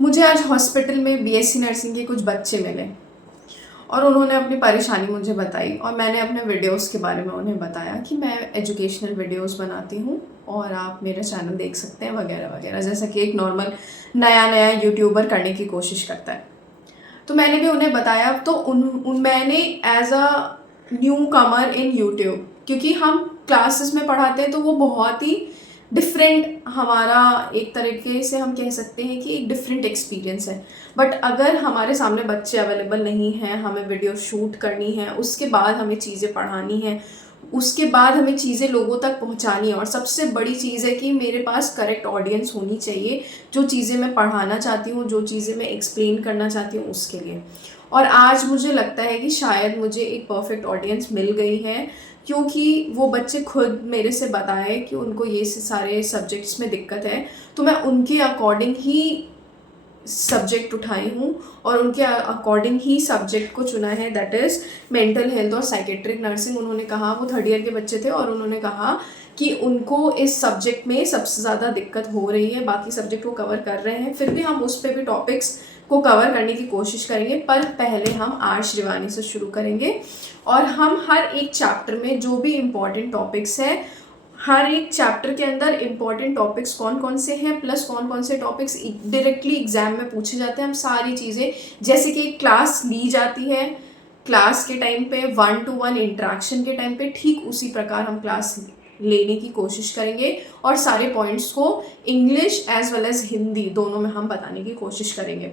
मुझे आज हॉस्पिटल में बीएससी नर्सिंग के कुछ बच्चे मिले और उन्होंने अपनी परेशानी मुझे बताई और मैंने अपने वीडियोस के बारे में उन्हें बताया कि मैं एजुकेशनल वीडियोस बनाती हूँ और आप मेरा चैनल देख सकते हैं वगैरह वगैरह, जैसा कि एक नॉर्मल नया यूट्यूबर करने की कोशिश करता है। तो मैंने भी उन्हें बताया। तो मैंने as a newcomer in YouTube, क्योंकि हम क्लासेस में पढ़ाते हैं तो वो बहुत ही डिफरेंट, हमारा एक तरीके से हम कह सकते हैं कि एक डिफरेंट एक्सपीरियंस है। बट अगर हमारे सामने बच्चे अवेलेबल नहीं हैं, हमें वीडियो शूट करनी है, उसके बाद हमें चीज़ें पढ़ानी है, उसके बाद हमें चीज़ें लोगों तक पहुंचानी है, और सबसे बड़ी चीज़ है कि मेरे पास करेक्ट ऑडियंस होनी चाहिए जो चीज़ें मैं पढ़ाना चाहती हूँ, जो चीज़ें मैं एक्सप्लेन करना चाहती हूँ उसके लिए। और आज मुझे लगता है कि शायद मुझे एक परफेक्ट ऑडियंस मिल गई है, क्योंकि वो बच्चे खुद मेरे से बताए कि उनको ये सारे सब्जेक्ट्स में दिक्कत है, तो मैं उनके अकॉर्डिंग ही सब्जेक्ट उठाई हूँ और उनके अकॉर्डिंग ही सब्जेक्ट को चुना है, दैट इज़ मेंटल हेल्थ और साइकेट्रिक नर्सिंग। उन्होंने कहा, वो 3rd ईयर के बच्चे थे और उन्होंने कहा कि उनको इस सब्जेक्ट में सबसे ज़्यादा दिक्कत हो रही है। बाकी सब्जेक्ट वो कवर कर रहे हैं, फिर भी हम उस पर भी टॉपिक्स को कवर करने की कोशिश करेंगे, पर पहले हम आर्ष श्रीवानी से शुरू करेंगे और हम हर एक चैप्टर में जो भी इम्पॉर्टेंट टॉपिक्स है, हर एक चैप्टर के अंदर इम्पॉर्टेंट टॉपिक्स कौन कौन से हैं, प्लस कौन कौन से टॉपिक्स डायरेक्टली एग्जाम में पूछे जाते हैं, हम सारी चीज़ें, जैसे कि क्लास ली जाती है क्लास के टाइम पे 1-to-1 इंटरेक्शन के टाइम पे, ठीक उसी प्रकार हम क्लास लेने की कोशिश करेंगे और सारे पॉइंट्स को English as well as Hindi दोनों में हम बताने की कोशिश करेंगे।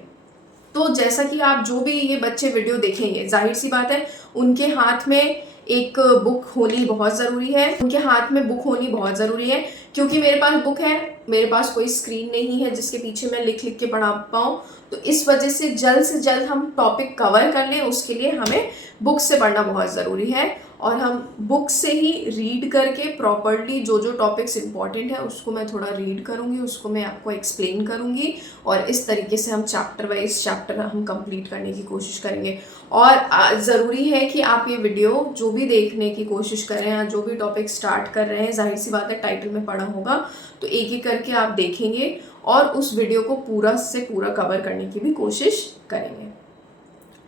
तो जैसा कि आप जो भी ये बच्चे वीडियो देखेंगे, जाहिर सी बात है उनके हाथ में एक बुक होनी बहुत ज़रूरी है, उनके हाथ में बुक होनी बहुत ज़रूरी है, क्योंकि मेरे पास बुक है, मेरे पास कोई स्क्रीन नहीं है जिसके पीछे मैं लिख लिख के पढ़ा पाऊँ। तो इस वजह से जल्द हम टॉपिक कवर कर लें, उसके लिए हमें बुक से पढ़ना बहुत ज़रूरी है और हम बुक से ही रीड करके प्रॉपरली जो जो टॉपिक्स इंपॉर्टेंट है उसको मैं थोड़ा रीड करूँगी, उसको मैं आपको एक्सप्लेन करूँगी और इस तरीके से हम चैप्टर वाइज चैप्टर हम कंप्लीट करने की कोशिश करेंगे। और ज़रूरी है कि आप ये वीडियो जो भी देखने की कोशिश कर रहे हैं या जो भी टॉपिक स्टार्ट कर रहे हैं, जाहिर सी बात है टाइटल में पढ़ा होगा तो एक एक करके आप देखेंगे और उस वीडियो को पूरा से पूरा कवर करने की भी कोशिश करेंगे।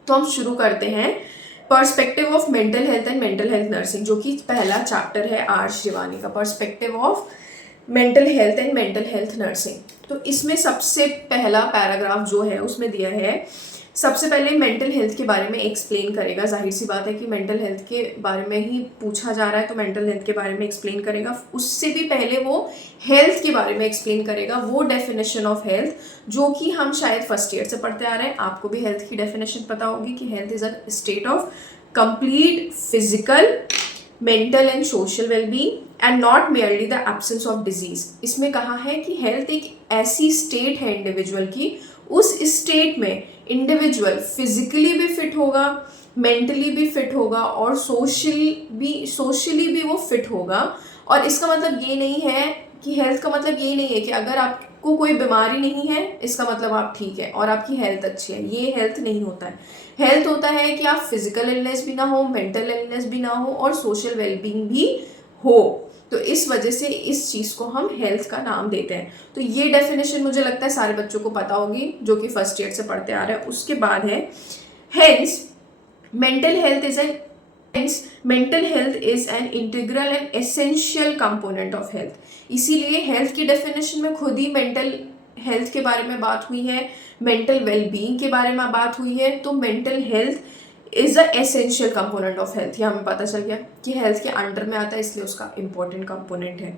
तो हम शुरू करते हैं perspective of mental health and mental health nursing, जो कि पहला चैप्टर है आर्ष श्रीवानी का, perspective of mental health and mental health nursing. तो इसमें सबसे पहला पैराग्राफ जो है उसमें दिया है, सबसे पहले मेंटल हेल्थ के बारे में एक्सप्लेन करेगा। जाहिर सी बात है कि मेंटल हेल्थ के बारे में ही पूछा जा रहा है तो मेंटल हेल्थ के बारे में एक्सप्लेन करेगा। उससे भी पहले वो हेल्थ के बारे में एक्सप्लेन करेगा, वो डेफिनेशन ऑफ हेल्थ जो कि हम शायद 1st ईयर से पढ़ते आ रहे हैं। आपको भी हेल्थ की डेफिनेशन पता होगी कि health is a state of complete physical, mental and social wellbeing and not merely the absence of disease. इसमें कहा है कि हेल्थ एक ऐसी स्टेट है इंडिविजुअल की, उस स्टेट में इंडिविजुअल फिजिकली भी फिट होगा, मेंटली भी फिट होगा और सोशली भी वो फिट होगा। और इसका मतलब ये नहीं है कि हेल्थ का मतलब ये नहीं है कि अगर आपको कोई बीमारी नहीं है इसका मतलब आप ठीक है और आपकी हेल्थ अच्छी है, ये हेल्थ नहीं होता है। हेल्थ होता है कि आप फिजिकल इलनेस भी ना हो, मेंटल इलनेस भी ना हो और सोशल वेलबींग भी हो। तो इस वजह से इस चीज़ को हम हेल्थ का नाम देते हैं। तो ये डेफिनेशन मुझे लगता है सारे बच्चों को पता होगी जो कि 1st ईयर से पढ़ते आ रहे हैं। उसके बाद है hence mental health is an integral and essential component of health. इसीलिए हेल्थ की डेफिनेशन में खुद ही मेंटल हेल्थ के बारे में बात हुई है, मेंटल वेलबींग के बारे में बात हुई है। तो mental health is a essential component of health, ये हमें पता चल गया कि हेल्थ के अंडर में आता है, इसलिए उसका इंपॉर्टेंट कंपोनेंट है।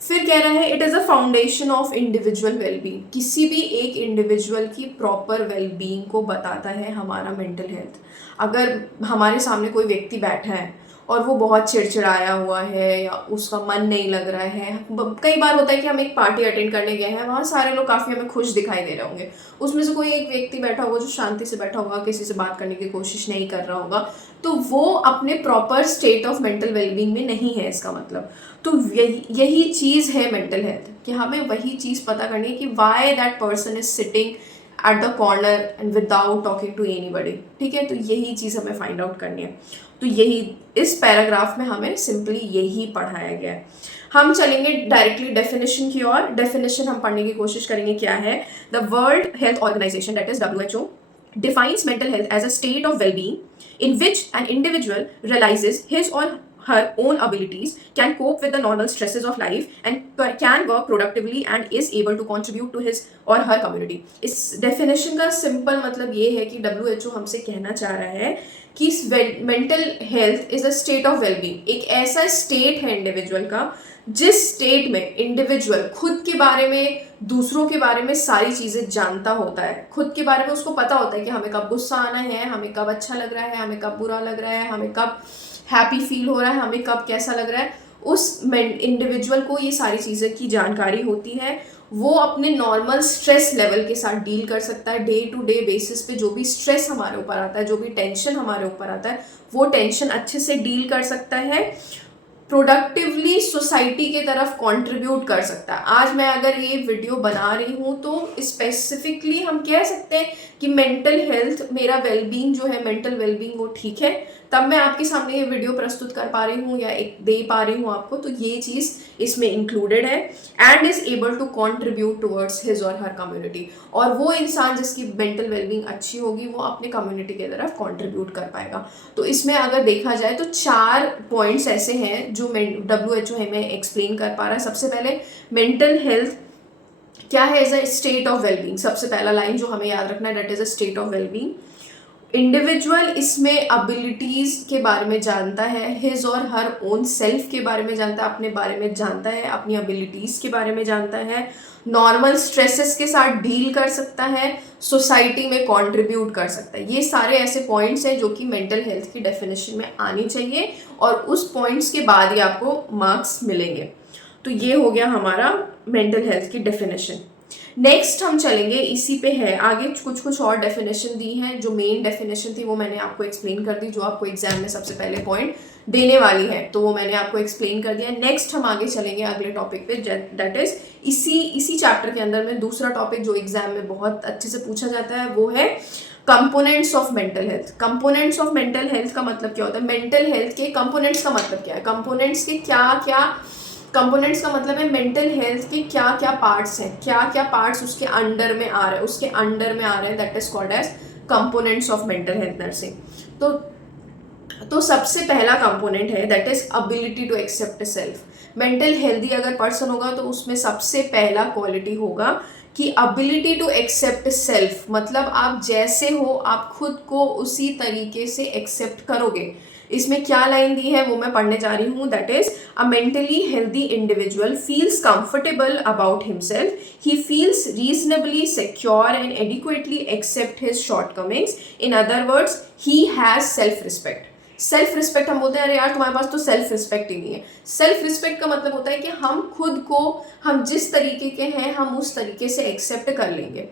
फिर कह रहा है it is a foundation of individual wellbeing, किसी भी एक इंडिविजुअल की प्रॉपर वेलबींग को बताता है हमारा मेंटल हेल्थ। अगर हमारे सामने कोई व्यक्ति बैठा है और वो बहुत चिड़चिड़ाया हुआ है या उसका मन नहीं लग रहा है, कई बार होता है कि हम एक पार्टी अटेंड करने गए हैं, वहाँ सारे लोग काफ़ी हमें खुश दिखाई दे रहे होंगे, उसमें से कोई एक व्यक्ति बैठा होगा जो शांति से बैठा होगा, किसी से बात करने की कोशिश नहीं कर रहा होगा, तो वो अपने proper state of mental wellbeing में नहीं है, इसका मतलब। तो यही चीज़ है मेंटल हेल्थ, कि हमें वही चीज़ पता करनी है कि why that person is sitting at the corner and without talking to anybody. ठीक है, तो यही चीज़ हमें फाइंड आउट करनी है। तो यही इस पैराग्राफ में हमें सिंपली यही पढ़ाया गया है। हम चलेंगे डायरेक्टली डेफिनेशन की ओर। डेफिनेशन हम पढ़ने की कोशिश करेंगे क्या है। The World Health Organization that is WHO defines mental health as a state of well-being in which an individual realizes his or her own abilities, can cope with the normal stresses of life, and can work productively and is able to contribute to his or her community. इस definition का simple मतलब ये है कि WHO हमसे कहना चाह रहा है कि mental health is a state of wellbeing, एक ऐसा स्टेट है इंडिविजुअल का जिस स्टेट में इंडिविजुअल खुद के बारे में, दूसरों के बारे में सारी चीज़ें जानता होता है। खुद के बारे में उसको पता होता है कि हमें कब गुस्सा आना है, हमें कब अच्छा लग रहा है, हमें कब बुरा लग रहा है, हमें कब हैप्पी फील हो रहा है, हमें कब कैसा लग रहा है। उस इंडिविजुअल को ये सारी चीज़ें की जानकारी होती है। वो अपने नॉर्मल स्ट्रेस लेवल के साथ डील कर सकता है। डे टू डे बेसिस पे जो भी स्ट्रेस हमारे ऊपर आता है, जो भी टेंशन हमारे ऊपर आता है, वो टेंशन अच्छे से डील कर सकता है। प्रोडक्टिवली सोसाइटी के तरफ कंट्रीब्यूट कर सकता है। आज मैं अगर ये वीडियो बना रही हूँ तो स्पेसिफिकली हम कह सकते हैं कि मेंटल हेल्थ, मेरा वेलबींग जो है, मेंटल वेलबींग वो ठीक है, तब मैं आपके सामने ये वीडियो प्रस्तुत कर पा रही हूँ या एक दे पा रही हूँ आपको। तो ये चीज़ इसमें इंक्लूडेड है। And is able to contribute towards his or her community. और वो इंसान जिसकी मेंटल वेलबींग अच्छी होगी वो अपने कम्युनिटी की तरफ कॉन्ट्रीब्यूट कर पाएगा। तो इसमें अगर देखा जाए तो 4 पॉइंट्स ऐसे हैं जो WHO हमें एक्सप्लेन कर पा रहा है। सबसे पहले मेंटल हेल्थ क्या है, as a state of wellbeing. सबसे पहला लाइन जो हमें याद रखना है, that is a state of wellbeing. Individual इसमें एबिलिटीज के बारे में जानता है, his or her own self के बारे में जानता है, अपने बारे में जानता है, अपनी एबिलिटीज के बारे में जानता है, नॉर्मल स्ट्रेसेस के साथ डील कर सकता है, सोसाइटी में कंट्रीब्यूट कर सकता है। ये सारे ऐसे पॉइंट्स हैं जो कि मेंटल हेल्थ की डेफिनेशन में आनी चाहिए और उस पॉइंट्स के बाद ही आपको मार्क्स मिलेंगे। तो ये हो गया हमारा मेंटल हेल्थ की डेफिनेशन। नेक्स्ट हम चलेंगे, इसी पे है आगे कुछ और डेफिनेशन दी हैं। जो मेन डेफिनेशन थी वो मैंने आपको एक्सप्लेन कर दी, जो आपको एग्जाम में सबसे पहले पॉइंट देने वाली है, तो वो मैंने आपको एक्सप्लेन कर दिया। नेक्स्ट हम आगे चलेंगे अगले टॉपिक पे, दैट इज इसी चैप्टर के अंदर में दूसरा टॉपिक जो एग्जाम में बहुत अच्छे से पूछा जाता है वो है components of mental health. Components of mental health का मतलब क्या होता है, मेंटल हेल्थ के कंपोनेंट्स का मतलब क्या है, कंपोनेंट्स के क्या कंपोनेंट्स का मतलब है मेंटल हेल्थ के क्या क्या पार्ट्स हैं, क्या क्या पार्ट्स उसके अंडर में आ रहे हैं, उसके अंडर में आ रहे हैं, that is called as components of mental health nursing. तो सबसे पहला कंपोनेंट है that is ability to accept self. Mental healthy अगर पर्सन होगा तो उसमें सबसे पहला क्वालिटी होगा कि अबिलिटी टू एक्सेप्ट सेल्फ, मतलब आप जैसे हो आप खुद को उसी तरीके से एक्सेप्ट करोगे। इसमें क्या लाइन दी है वो मैं पढ़ने जा रही हूँ, that is a mentally healthy individual feels comfortable about himself, he feels reasonably secure and adequately accept his shortcomings. In other words he has self respect. Self respect हम बोलते हैं अरे यार तुम्हारे पास तो सेल्फ रिस्पेक्ट ही नहीं है। सेल्फ रिस्पेक्ट का मतलब होता है कि हम खुद को, हम जिस तरीके के हैं हम उस तरीके से एक्सेप्ट कर लेंगे।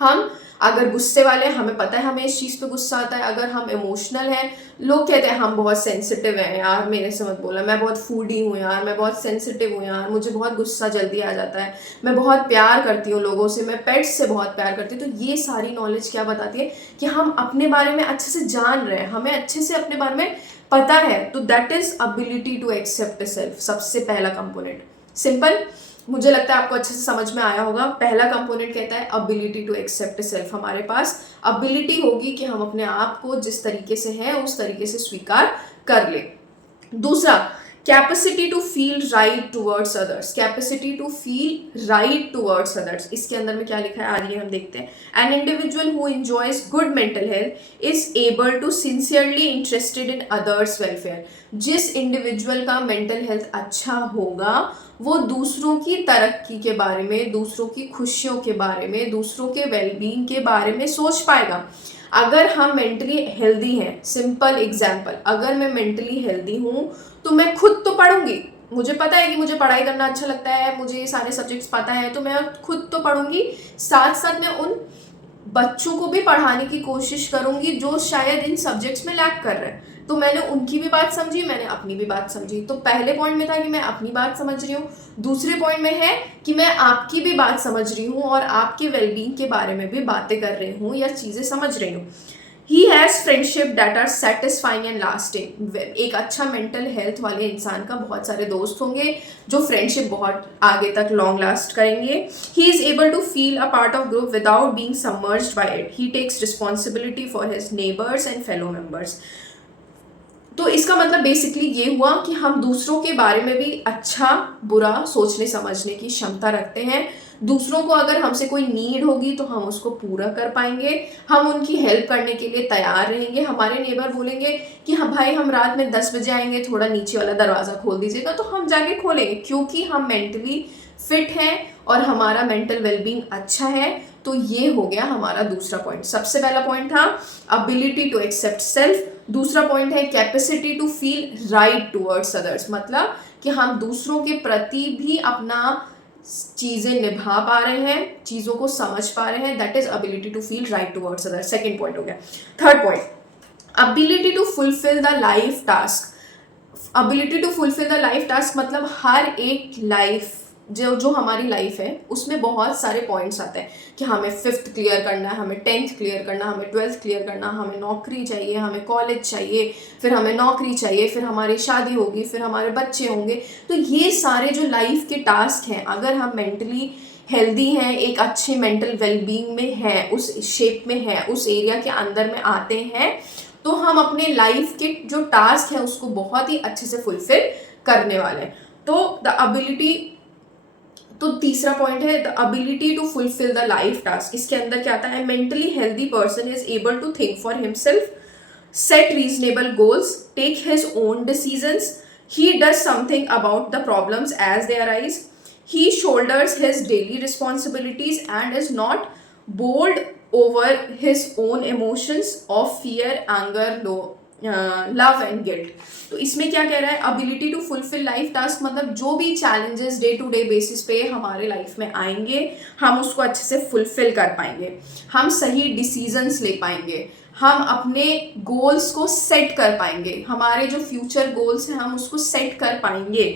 हम अगर गुस्से वाले हैं, हमें पता है हमें इस चीज़ पे गुस्सा आता है। अगर हम इमोशनल हैं, लोग कहते हैं हम बहुत सेंसिटिव हैं यार, मेरे से मत बोला, मैं बहुत फूडी हूँ यार, मैं बहुत सेंसिटिव हूँ यार, मुझे बहुत गुस्सा जल्दी आ जाता है, मैं बहुत प्यार करती हूँ लोगों से, मैं पेट्स से बहुत प्यार करती हूँ। तो ये सारी नॉलेज क्या बताती है कि हम अपने बारे में अच्छे से जान रहे हैं, हमें अच्छे से अपने बारे में पता है। तो that is ability to accept self, सबसे पहला कंपोनेंट। सिंपल, मुझे लगता है आपको अच्छे से समझ में आया होगा। पहला कंपोनेंट कहता है अबिलिटी टू एक्सेप्ट सेल्फ। हमारे पास अबिलिटी होगी कि हम अपने आप को जिस तरीके से है उस तरीके से स्वीकार कर ले। दूसरा, capacity to feel right towards others. Capacity to feel right towards others, इसके अंदर में क्या लिखा है आइए हम देखते हैं। An individual who enjoys good mental health is able to sincerely interested in others welfare. जिस इंडिविजुअल का मेंटल हेल्थ अच्छा होगा वो दूसरों की तरक्की के बारे में, दूसरों की खुशियों के बारे में, दूसरों के वेलबींग के बारे में सोच पाएगा। अगर हम मेंटली हेल्दी हैं, सिंपल एग्जाम्पल, अगर मैं मेंटली हेल्दी हूँ तो मैं खुद तो पढ़ूंगी, मुझे पता है कि मुझे पढ़ाई करना अच्छा लगता है, मुझे ये सारे सब्जेक्ट्स पता है, तो मैं खुद तो पढ़ूंगी, साथ साथ मैं उन बच्चों को भी पढ़ाने की कोशिश करूंगी जो शायद इन सब्जेक्ट्स में लैक कर रहे हैं। तो मैंने उनकी भी बात समझी, मैंने अपनी भी बात समझी। तो पहले पॉइंट में था कि मैं अपनी बात समझ रही हूँ, दूसरे पॉइंट में है कि मैं आपकी भी बात समझ रही हूँ और आपके वेलबींग के बारे में भी बातें कर रही हूँ या चीज़ें समझ रही हूँ। He has friendship that are satisfying and lasting. एक अच्छा मेंटल हेल्थ वाले इंसान का बहुत सारे दोस्त होंगे जो फ्रेंडशिप बहुत आगे तक लॉन्ग लास्ट करेंगे। He is able to feel a part of group without being submerged by it. He takes responsibility for his neighbours and fellow members. तो इसका मतलब बेसिकली ये हुआ कि हम दूसरों के बारे में भी अच्छा बुरा सोचने समझने की क्षमता रखते हैं। दूसरों को अगर हमसे कोई नीड होगी तो हम उसको पूरा कर पाएंगे, हम उनकी हेल्प करने के लिए तैयार रहेंगे। हमारे नेबर बोलेंगे कि हाँ भाई हम रात में 10 बजे आएंगे, थोड़ा नीचे वाला दरवाज़ा खोल दीजिएगा, तो हम जाके खोलेंगे क्योंकि हम मेंटली फिट हैं और हमारा मेंटल वेलबींग अच्छा है। तो ये हो गया हमारा दूसरा पॉइंट। सबसे पहला पॉइंट था अबिलिटी टू एक्सेप्ट सेल्फ, दूसरा पॉइंट है capacity to feel right towards others, मतलब कि हम दूसरों के प्रति भी अपना चीज़ें निभा पा रहे हैं, चीज़ों को समझ पा रहे हैं, that is ability to feel right towards others. Second point हो गया। Third point ability to fulfil the life task. Ability to fulfil the life task मतलब हर एक लाइफ जो हमारी लाइफ है उसमें बहुत सारे पॉइंट्स आते हैं कि हमें 5th क्लियर करना है, हमें 10th क्लियर करना, हमें 12th क्लियर करना, हमें नौकरी चाहिए, हमें कॉलेज चाहिए, फिर हमें नौकरी चाहिए, फिर हमारी शादी होगी, फिर हमारे बच्चे होंगे। तो ये सारे जो लाइफ के टास्क हैं, अगर हम मेंटली हेल्दी हैं, एक अच्छे मेंटल वेलबींग में हैं, उस शेप में हैं, उस एरिया के अंदर में आते हैं, तो हम अपने लाइफ के जो टास्क है उसको बहुत ही अच्छे से फुलफिल करने वाले हैं। तो तीसरा पॉइंट है the ability to fulfil the life task. इसके अंदर क्या आता है, mentally healthy person is able to think for himself, set reasonable goals, take his own decisions, he does something about the problems as they arise, he shoulders his daily responsibilities and is not bowled over his own emotions of fear, anger, love and guilt. तो इसमें क्या कह रहा है, ability to fulfil life task मतलब जो भी challenges day to day basis पे हमारे लाइफ में आएंगे हम उसको अच्छे से फुलफिल कर पाएंगे, हम सही डिसीजंस ले पाएंगे, हम अपने गोल्स को सेट कर पाएंगे, हमारे जो फ्यूचर गोल्स हैं हम उसको सेट कर पाएंगे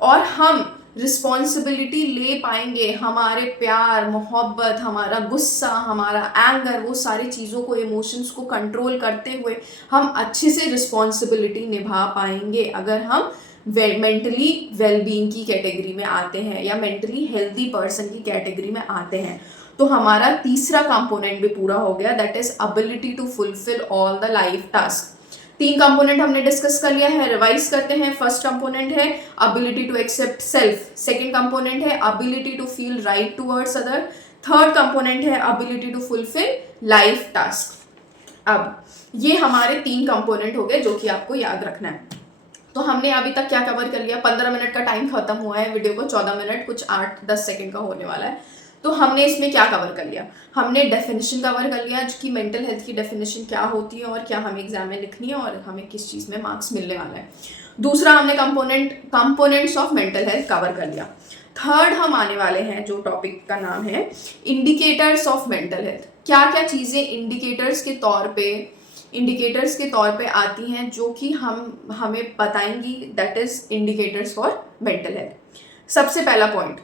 और हम रिस्पॉन्सिबिलिटी ले पाएंगे। हमारे प्यार मोहब्बत, हमारा गुस्सा, हमारा एंगर, वो सारी चीज़ों को, इमोशंस को कंट्रोल करते हुए हम अच्छे से रिस्पॉन्सिबिलिटी निभा पाएंगे अगर हम मेंटली वेलबींग की कैटेगरी में आते हैं या मेंटली हेल्दी पर्सन की कैटेगरी में आते हैं। तो हमारा तीसरा कंपोनेंट भी पूरा हो गया, that is ability to fulfil all the life task. 3 component हमने डिस्कस कर लिया है, रिवाइज करते हैं। फर्स्ट कंपोनेंट है ability to accept self, second component है ability to feel right towards other, third component है ability to fulfil life task. अब ये हमारे 3 कंपोनेंट हो गए जो कि आपको याद रखना है। तो हमने अभी तक क्या कवर कर लिया, 15 मिनट का टाइम खत्म हुआ है, वीडियो को 14 मिनट कुछ 8-10 सेकेंड का होने वाला है। तो हमने इसमें क्या कवर कर लिया, हमने डेफिनेशन कवर कर लिया कि मेंटल हेल्थ की डेफिनेशन क्या होती है और क्या हमें एग्जाम में लिखनी है और हमें किस चीज़ में मार्क्स मिलने वाला है। दूसरा हमने components of mental health cover कर लिया। थर्ड हम आने वाले हैं जो टॉपिक का नाम है इंडिकेटर्स ऑफ मेंटल हेल्थ। क्या क्या चीज़ें इंडिकेटर्स के तौर पे आती हैं जो कि हमें बताएंगी, that is indicators for mental health. सबसे पहला point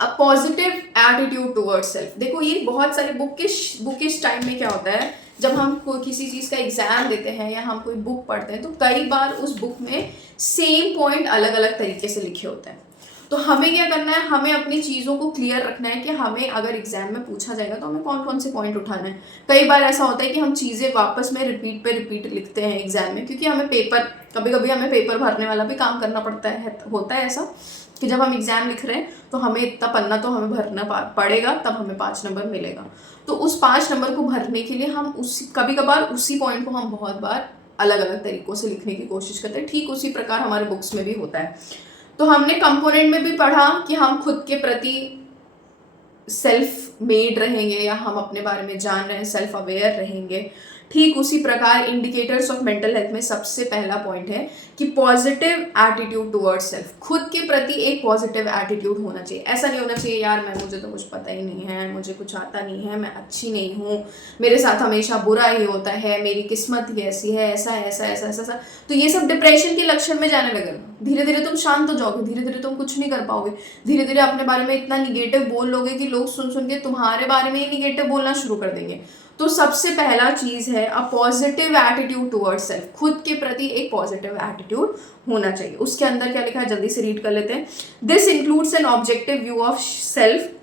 a positive attitude towards self. देखो ये बहुत सारे बुकिश टाइम में क्या होता है, जब हम कोई किसी चीज़ का एग्जाम देते हैं या हम कोई बुक पढ़ते हैं तो कई बार उस बुक में सेम पॉइंट अलग अलग तरीके से लिखे होते हैं। तो हमें क्या करना है, हमें अपनी चीज़ों को क्लियर रखना है कि हमें अगर एग्जाम में पूछा जाएगा तो हमें कौन कौन से पॉइंट उठाना है। कई बार ऐसा होता है कि हम चीज़ें वापस में रिपीट लिखते हैं एग्जाम में, क्योंकि हमें कभी कभी हमें पेपर भरने वाला भी काम करना पड़ता है। होता है ऐसा कि जब हम एग्जाम लिख रहे हैं तो हमें इतना पन्ना तो हमें भरना पड़ेगा, तब हमें 5 नंबर मिलेगा। तो उस 5 नंबर को भरने के लिए हम कभी कभार उसी पॉइंट को हम बहुत बार अलग अलग तरीक़ों से लिखने की कोशिश करते हैं। ठीक उसी प्रकार हमारे बुक्स में भी होता है। तो हमने कंपोनेंट में भी पढ़ा कि हम खुद के प्रति सेल्फ मेड रहेंगे या हम अपने बारे में जान रहे हैं, सेल्फ अवेयर रहेंगे। ठीक उसी प्रकार इंडिकेटर्स ऑफ मेंटल हेल्थ में सबसे पहला पॉइंट है कि पॉजिटिव एटीट्यूड टुवर्ड्स सेल्फ। खुद के प्रति एक पॉजिटिव एटीट्यूड होना चाहिए। ऐसा नहीं होना चाहिए यार मुझे तो कुछ पता ही नहीं है, मुझे कुछ आता नहीं है, मैं अच्छी नहीं हूँ, मेरे साथ हमेशा बुरा ही होता है, मेरी किस्मत ही ऐसी है, ऐसा ऐसा ऐसा ऐसा ऐसा। तो ये सब डिप्रेशन के लक्षण में जाने लगेगा। धीरे धीरे तुम शांत हो जाओगे, धीरे धीरे तुम कुछ नहीं कर पाओगे, धीरे धीरे अपने बारे में इतना निगेटिव बोल लोगे कि लोग सुन सुन के तुम्हारे बारे में ही निगेटिव बोलना शुरू कर देंगे। तो सबसे पहला चीज़ है a positive attitude towards self, खुद के प्रति एक पॉजिटिव एटीट्यूड होना चाहिए। उसके अंदर क्या लिखा है जल्दी से रीड कर लेते हैं। This includes an objective view of self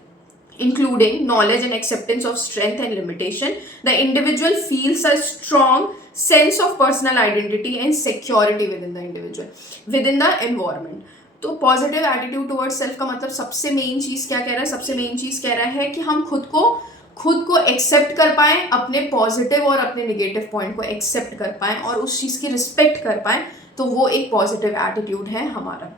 including knowledge and acceptance of strength and limitation. The individual feels a strong sense of personal identity and security within the individual, within the environment. तो positive attitude towards self का मतलब सबसे main चीज़ क्या कह रहा है, सबसे main चीज़ कह रहा है कि हम खुद को एक्सेप्ट कर पाएँ, अपने पॉजिटिव और अपने निगेटिव पॉइंट को एक्सेप्ट कर पाएँ और उस चीज़ की रिस्पेक्ट कर पाएँ। तो वो एक पॉजिटिव एटीट्यूड है हमारा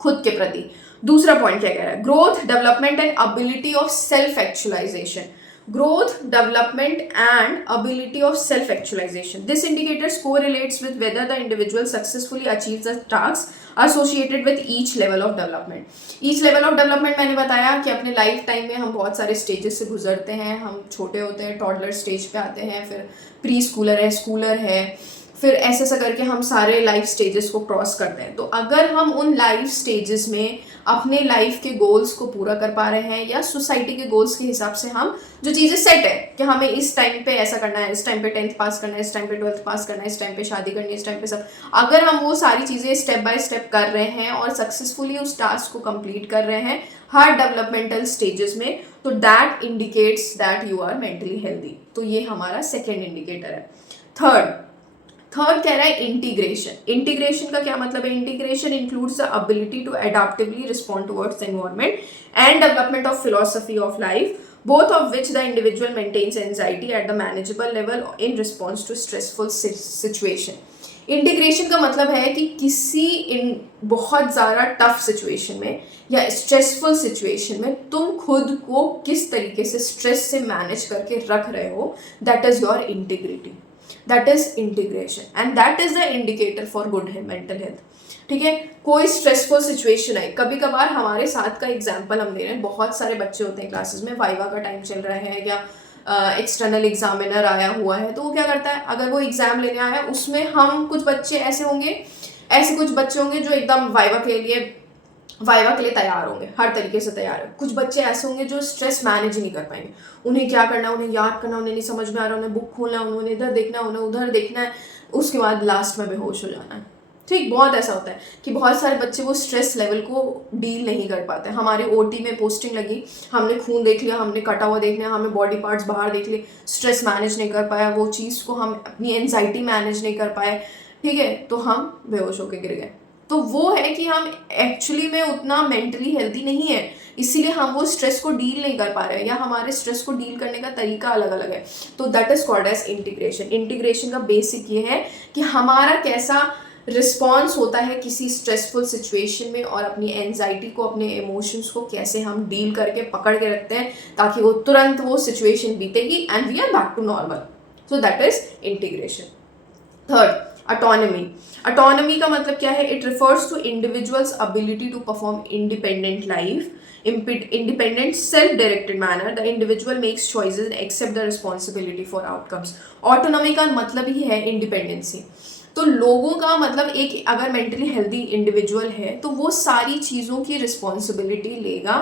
खुद के प्रति। दूसरा पॉइंट क्या कह रहा है, growth development and ability of self actualisation. Growth development and ability of self actualisation, this indicators correlates with whether the individual successfully achieves the task associated with each level of development. Each level of development मैंने बताया कि अपने life time में हम बहुत सारे stages से गुजरते हैं। हम छोटे होते हैं, टॉडलर स्टेज पे आते हैं, फिर प्री स्कूलर है, स्कूलर है, फिर ऐसा करके हम सारे लाइफ स्टेजेस को क्रॉस करते हैं। तो अगर हम उन लाइफ स्टेजेस में अपने लाइफ के गोल्स को पूरा कर पा रहे हैं या सोसाइटी के गोल्स के हिसाब से हम जो चीज़ें सेट है कि हमें इस टाइम पे ऐसा करना है, इस टाइम पे 10th पास करना है, इस टाइम पे 12th पास करना है, इस टाइम पे शादी करनी है, इस टाइम पे सब, अगर हम वो सारी चीज़ें स्टेप बाय स्टेप कर रहे हैं और सक्सेसफुली उस टास्क को कंप्लीट कर रहे हैं हर डेवलपमेंटल स्टेजेस में, तो that indicates that you are mentally healthy. तो ये हमारा सेकेंड इंडिकेटर है। थर्ड कह रहा है इंटीग्रेशन। इंटीग्रेशन का क्या मतलब है, integration includes the ability to adaptively respond towards environment and development of philosophy of life, both of which the individual maintains anxiety at the manageable level in response to stressful situation. Integration का मतलब है कि किसी बहुत ज़्यादा tough situation में या stressful situation में तुम खुद को किस तरीके से स्ट्रेस से मैनेज करके रख रहे हो, that is your integrity, that is integration and that is the indicator for good mental health. ठीक है, कोई स्ट्रेसफुल सिचुएशन है, कभी कभार हमारे साथ का एग्जाम्पल हम दे रहे हैं, बहुत सारे बच्चे होते हैं क्लासेस में, वाइवा का टाइम चल रहा है या एक्सटर्नल एग्जामिनर आया हुआ है, तो वो क्या करता है, अगर वो एग्जाम लेने आया उसमें हम कुछ बच्चे ऐसे कुछ बच्चे होंगे जो एकदम वाइवा के लिए तैयार होंगे, हर तरीके से तैयार है। कुछ बच्चे ऐसे होंगे जो स्ट्रेस मैनेज नहीं कर पाएंगे, उन्हें क्या करना है, उन्हें याद करना, उन्हें नहीं समझ में आ रहा, उन्हें बुक खोलना, उन्हें इधर देखना, उन्हें उधर देखना है, उसके बाद लास्ट में बेहोश हो जाना है। ठीक, बहुत ऐसा होता है कि बहुत सारे बच्चे वो स्ट्रेस लेवल को डील नहीं कर पाते। हमारे ओटी में पोस्टिंग लगी, हमने खून देख लिया, हमने कटा हुआ देख लिया, हमें बॉडी पार्ट्स बाहर देख लिए, स्ट्रेस मैनेज नहीं कर पाया, वो चीज़ को हम अपनी एनजाइटी मैनेज नहीं कर पाए, ठीक है, तो हम बेहोश होकर गिर गए। तो वो है कि हम एक्चुअली में उतना मेंटली हेल्दी नहीं है, इसीलिए हम वो स्ट्रेस को डील नहीं कर पा रहे हैं या हमारे स्ट्रेस को डील करने का तरीका अलग अलग है। तो that is called as integration. Integration का बेसिक ये है कि हमारा कैसा रिस्पॉन्स होता है किसी स्ट्रेसफुल सिचुएशन में और अपनी एनजाइटी को, अपने इमोशंस को कैसे हम डील करके पकड़ के रखते हैं ताकि वो तुरंत वो सिचुएशन बीतेगी and we are back to normal. So that is integration. Third, autonomy का मतलब क्या है, it refers to individual's ability to perform independent life, independent self-directed manner. The individual makes choices and accept the responsibility for outcomes. Autonomy का मतलब ही है independency. तो लोगों का मतलब एक अगर मेंटली हेल्दी इंडिविजुअल है तो वो सारी चीज़ों की रिस्पॉन्सिबिलिटी लेगा,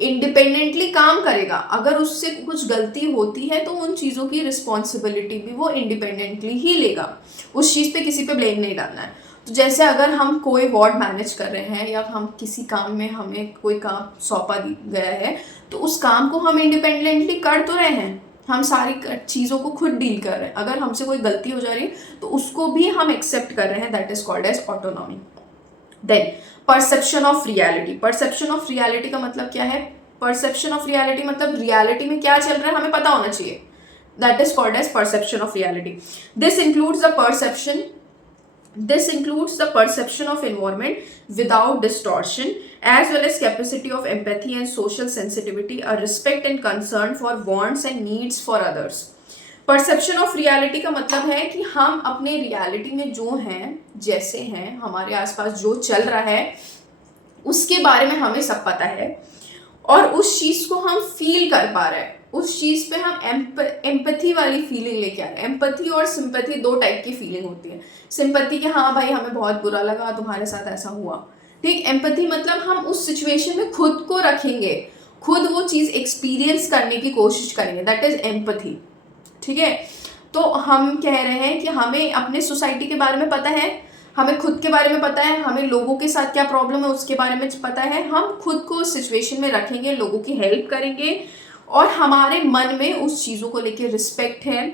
इंडिपेंडेंटली काम करेगा। अगर उससे कुछ गलती होती है तो उन चीज़ों की रिस्पॉन्सिबिलिटी भी वो इंडिपेंडेंटली ही लेगा, उस चीज़ पे किसी पे ब्लेम नहीं डालना है। तो जैसे अगर हम कोई वार्ड मैनेज कर रहे हैं या हम किसी काम में, हमें कोई काम सौंपा गया है तो उस काम को हम इंडिपेंडेंटली कर तो रहे हैं, हम सारी चीज़ों को खुद डील कर रहे हैं। अगर हमसे कोई गलती हो जा रही है तो उसको भी हम एक्सेप्ट कर रहे हैं, that is called as autonomy. Then perception of reality. Perception of reality का मतलब क्या है, परसेप्शन ऑफ रियलिटी मतलब रियलिटी में क्या चल रहा है हमें पता होना चाहिए, that is called as perception of reality. This includes the perception of environment without distortion, as well as capacity of empathy and social sensitivity, a respect and concern for wants and needs for others. Perception of reality का मतलब है कि हम अपने reality में जो हैं, जैसे हैं, हमारे आसपास जो चल रहा है उसके बारे में हमें सब पता है और उस चीज़ को हम फील कर पा रहे हैं, उस चीज़ पे हम एम्पैथी वाली फीलिंग लेके आ रहे हैं। एम्पैथी और सिंपैथी दो टाइप की फीलिंग होती है। सिंपैथी कि हाँ भाई हमें बहुत बुरा लगा, तुम्हारे साथ ऐसा हुआ, ठीक। एम्पैथी मतलब हम उस सिचुएशन में खुद को रखेंगे, खुद वो चीज़ एक्सपीरियंस करने की कोशिश करेंगे, दैट इज एम्पैथी। ठीक है। तो हम कह रहे हैं कि हमें अपने सोसाइटी के बारे में पता है, हमें खुद के बारे में पता है, हमें लोगों के साथ क्या प्रॉब्लम है उसके बारे में पता है, हम खुद को उस सिचुएशन में रखेंगे, लोगों की हेल्प करेंगे और हमारे मन में उस चीज़ों को लेकर रिस्पेक्ट है।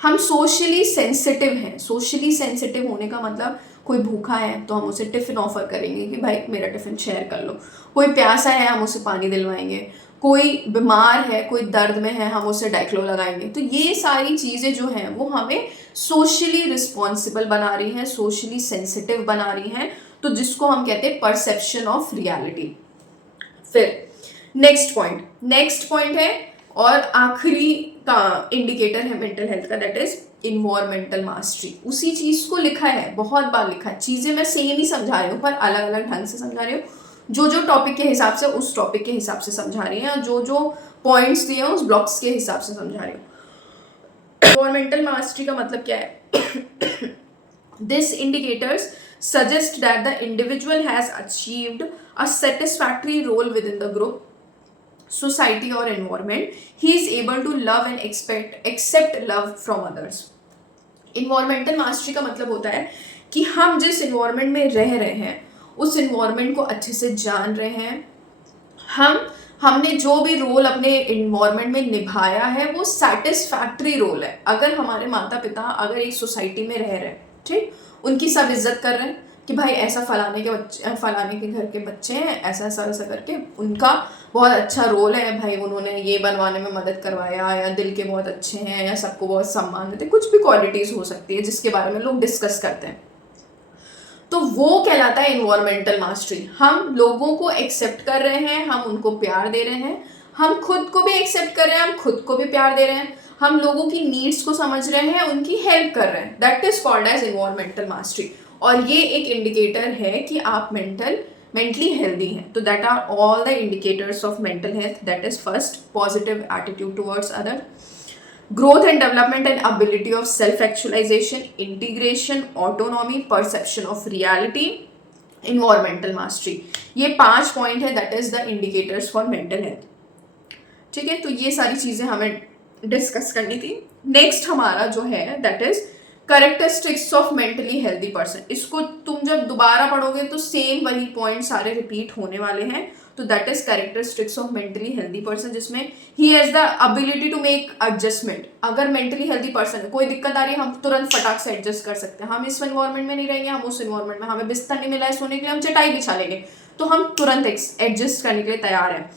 हम सोशली सेंसिटिव हैं। सोशली सेंसिटिव होने का मतलब कोई भूखा है तो हम उसे टिफ़िन ऑफर करेंगे कि भाई मेरा टिफ़िन शेयर कर लो, कोई प्यासा है हम उसे पानी दिलवाएंगे, कोई बीमार है, कोई दर्द में है, हम उसे डाइक्लो लगाएंगे। तो ये सारी चीज़ें जो हैं वो हमें सोशली रिस्पॉन्सिबल बना रही हैं, सोशली सेंसिटिव बना रही हैं, तो जिसको हम कहते हैं परसेप्शन ऑफ रियलिटी। फिर नेक्स्ट पॉइंट है और आखिरी का इंडिकेटर है मेंटल हेल्थ का, दैट इज इन्वायरमेंटल मास्टरी। उसी चीज़ को लिखा है, बहुत बार लिखा है, चीज़ें मैं सेम ही समझा रही हूँ पर अलग अलग ढंग से समझा रही हूँ, जो टॉपिक के हिसाब से उस टॉपिक के हिसाब से समझा रही हैं, जो पॉइंट्स दिए हैं उस ब्लॉक्स के हिसाब से समझा रही हूँ। इन्वायरमेंटल मास्टरी का मतलब क्या है? This indicators suggest that the individual has achieved a satisfactory role within the group, society or environment. He is able to love and accept love from others. Environmental mastery का मतलब होता है कि हम जिस environment में रह रहे हैं उस environment को अच्छे से जान रहे हैं, हमने जो भी रोल अपने इन्वायरमेंट में निभाया है वो सेटिस्फैक्ट्री रोल है। अगर हमारे माता पिता अगर एक सोसाइटी में रह रहे हैं, ठीक, उनकी सब इज्जत कर रहे हैं कि भाई ऐसा फलाने के घर के बच्चे हैं, ऐसा ऐसा ऐसा करके उनका बहुत अच्छा रोल है, भाई उन्होंने ये बनवाने में मदद करवाया, या दिल के बहुत अच्छे हैं, या सबको बहुत सम्मान देते, कुछ भी क्वालिटीज़ हो सकती है जिसके बारे में लोग डिस्कस करते हैं, तो वो कहलाता है इन्वायरमेंटल मास्टरी। हम लोगों को एक्सेप्ट कर रहे हैं, हम उनको प्यार दे रहे हैं, हम खुद को भी एक्सेप्ट कर रहे हैं, हम खुद को भी प्यार दे रहे हैं, हम लोगों की नीड्स को समझ रहे हैं, उनकी हेल्प कर रहे हैं, that is called as environmental mastery. और ये एक इंडिकेटर है कि आप मेंटली हेल्दी हैं। तो that are all the indicators of mental health. That is first, positive attitude towards other, growth and development and ability of self-actualization, integration, autonomy, perception of reality, environmental mastery। ये 5 point है, that is the indicators for mental health. ठीक है, तो ये सारी चीज़ें हमें discuss करनी थी। नेक्स्ट हमारा जो है that is characteristics of mentally healthy person. इसको तुम जब दोबारा पढ़ोगे तो सेम वही पॉइंट सारे रिपीट होने वाले हैं। तो that is characteristics of mentally healthy person, जिसमें he has the ability to make adjustment. अगर मेंटली हेल्दी पर्सन है, कोई दिक्कत आ रही है, हम तुरंत फटाक से एडजस्ट कर सकते हैं। हम इस एनवायरमेंट में नहीं रहेंगे, हम उस एनवायरमेंट में, हमें बिस्तर नहीं मिला है सोने के लिए, हम चटाई बिछा लेंगे, तो हम तुरंत एडजस्ट करने के लिए तैयार हैं।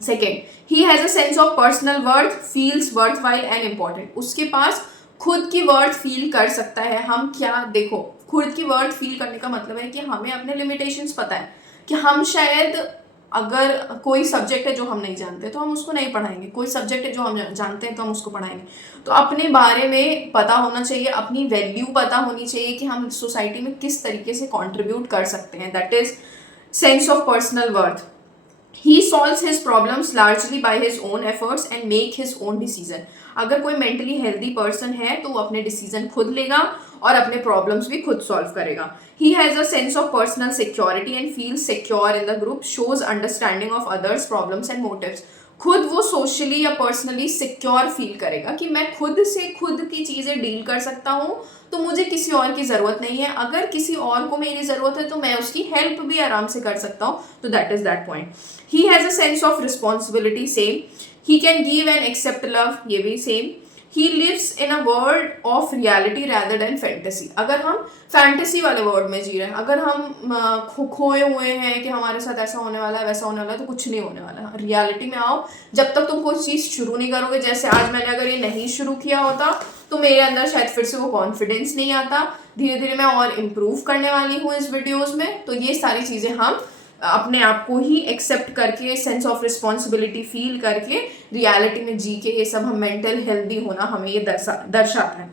Second, he has a sense of personal worth, feels worthwhile and important. उसके पास खुद की वर्थ फील कर सकता है। हम क्या, देखो, खुद की वर्थ फील करने का मतलब है कि हमें अपने लिमिटेशंस पता है कि हम शायद, अगर कोई सब्जेक्ट है जो हम नहीं जानते तो हम उसको नहीं पढ़ाएंगे, कोई सब्जेक्ट है जो हम जानते हैं तो हम उसको पढ़ाएंगे। तो अपने बारे में पता होना चाहिए, अपनी वैल्यू पता होनी चाहिए कि हम सोसाइटी में किस तरीके से कंट्रीब्यूट कर सकते हैं। That is sense of personal worth. He solves his problems largely by his own efforts and make his own decision। अगर कोई मेंटली हेल्दी पर्सन है तो वो अपने डिसीजन खुद लेगा और अपने प्रॉब्लम्स भी खुद सॉल्व करेगा। He has a sense of personal security and feels secure in the group, shows understanding of others' problems and motives। खुद वो सोशली या पर्सनली सिक्योर फील करेगा कि मैं खुद से खुद की चीज़ें डील कर सकता हूँ, तो मुझे किसी और की ज़रूरत नहीं है। अगर किसी और को मेरी ज़रूरत है तो मैं उसकी हेल्प भी आराम से कर सकता हूँ। तो that is that point. He has a sense of responsibility, same. He can give and accept love, ये भी same. He lives in a world of reality rather than fantasy. अगर हम फैंटेसी वाले वर्ल्ड में जी रहे हैं, अगर हम खोए हुए हैं कि हमारे साथ ऐसा होने वाला है, वैसा होने वाला है, तो कुछ नहीं होने वाला। रियलिटी में आओ, जब तक तुम कोई चीज़ शुरू नहीं करोगे, जैसे आज मैंने अगर ये नहीं शुरू किया होता तो मेरे अंदर शायद फिर से वो कॉन्फिडेंस नहीं आता। धीरे धीरे मैं और इम्प्रूव करने वाली हूँ इस वीडियोज़ में। तो ये सारी चीज़ें हम अपने आप को ही एक्सेप्ट करके, सेंस ऑफ रिस्पॉन्सिबिलिटी फील करके, रियलिटी में जी के, ये सब हम मेंटल हेल्दी होना हमें ये दर्शाता है।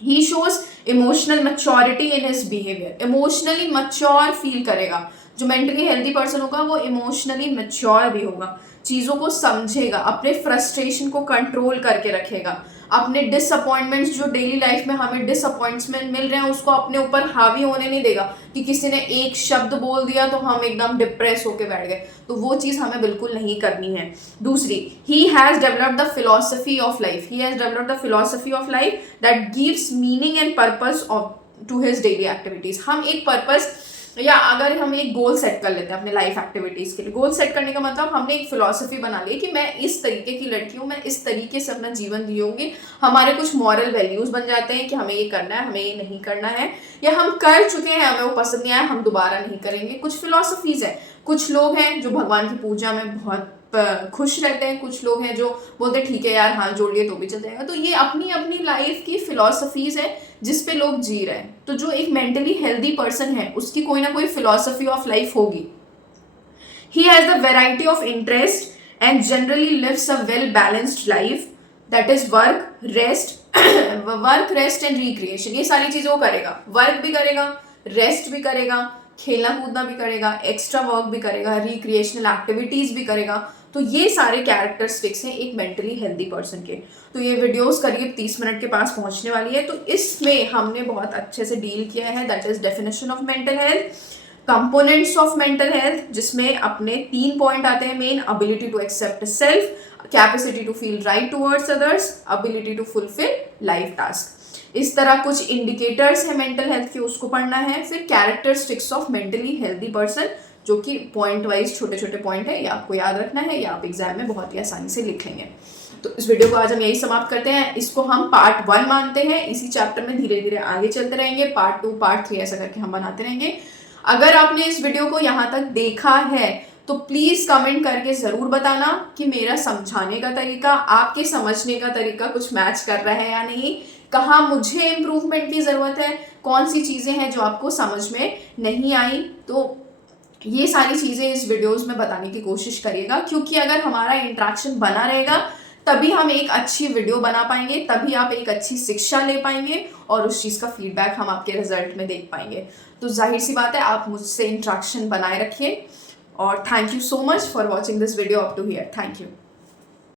He shows emotional maturity in his behaviour. Emotionally mature feel करेगा जो मेंटली हेल्दी पर्सन होगा वो इमोशनली मैच्योर भी होगा, चीज़ों को समझेगा, अपने फ्रस्ट्रेशन को कंट्रोल करके रखेगा, अपने डिसअपॉइंटमेंट्स जो डेली लाइफ में हमें डिसअपॉइंटमेंट मिल रहे हैं उसको अपने ऊपर हावी होने नहीं देगा कि किसी ने एक शब्द बोल दिया तो हम एकदम डिप्रेस होके बैठ गए, तो वो चीज़ हमें बिल्कुल नहीं करनी है। दूसरी, he has developed the philosophy of life, he has developed the philosophy of life that gives meaning and purpose of to his daily activities. हम एक पर्पस या अगर हम एक गोल सेट कर लेते हैं अपने लाइफ एक्टिविटीज के लिए, गोल सेट करने का मतलब हमने एक फिलॉसफी बना ली कि मैं इस तरीके की लड़की हूँ, मैं इस तरीके से अपना जीवन जीऊंगी। हमारे कुछ मॉरल वैल्यूज बन जाते हैं कि हमें ये करना है, हमें ये नहीं करना है, या हम कर चुके हैं, हमें वो पसंद नहीं आया, हम दोबारा नहीं करेंगे। कुछ फिलॉसफीज है। कुछ लोग हैं जो भगवान की पूजा में बहुत खुश रहते हैं, कुछ लोग हैं जो बोलते हैं ठीक है यार हाथ जोड़िए तो भी चल जाएगा। तो ये अपनी अपनी लाइफ की फिलॉसफीज है जिस पे लोग जी रहे हैं। तो जो एक मेंटली हेल्दी पर्सन है उसकी कोई ना कोई फिलॉसफी ऑफ लाइफ होगी। He has the variety of interest and generally lives a well balanced life that is work rest and recreation. ये सारी चीजें वो करेगा, वर्क भी करेगा, रेस्ट भी करेगा, खेलना कूदना भी करेगा, एक्स्ट्रा वर्क भी करेगा, रिक्रिएशनल एक्टिविटीज भी करेगा। तो ये सारे कैरेक्टरिस्टिक्स हैं एक मेंटली हेल्दी पर्सन के। तो ये वीडियोस करीब 30 मिनट के पास पहुंचने वाली है, तो इसमें हमने बहुत अच्छे से डील किया है, that is definition of mental health, components of mental health जिसमें अपने 3 पॉइंट आते हैं main: ability to accept self, capacity to feel right towards others, ability to fulfil life task. इस तरह कुछ इंडिकेटर्स है मेंटल हेल्थ के, उसको पढ़ना है। फिर characteristics of mentally healthy person, जो कि पॉइंट वाइज छोटे छोटे पॉइंट है, ये आपको याद रखना है, या आप एग्जाम में बहुत ही आसानी से लिख लेंगे। तो इस वीडियो को आज हम यही समाप्त करते हैं। इसको हम पार्ट 1 मानते हैं, इसी चैप्टर में धीरे धीरे आगे चलते रहेंगे, पार्ट 2 पार्ट 3 ऐसा करके हम बनाते रहेंगे। अगर आपने इस वीडियो को यहाँ तक देखा है तो प्लीज कमेंट करके जरूर बताना कि मेरा समझाने का तरीका, आपके समझने का तरीका कुछ मैच कर रहा है या नहीं, कहाँ मुझे इम्प्रूवमेंट की जरूरत है, कौन सी चीजें हैं जो आपको समझ में नहीं आई। तो ये सारी चीजें इस वीडियोस में बताने की कोशिश करिएगा, क्योंकि अगर हमारा इंटरेक्शन बना रहेगा तभी हम एक अच्छी वीडियो बना पाएंगे, तभी आप एक अच्छी शिक्षा ले पाएंगे और उस चीज़ का फीडबैक हम आपके रिजल्ट में देख पाएंगे। तो जाहिर सी बात है आप मुझसे इंटरेक्शन बनाए रखिए, और thank you so much for watching this video up to here. Thank you.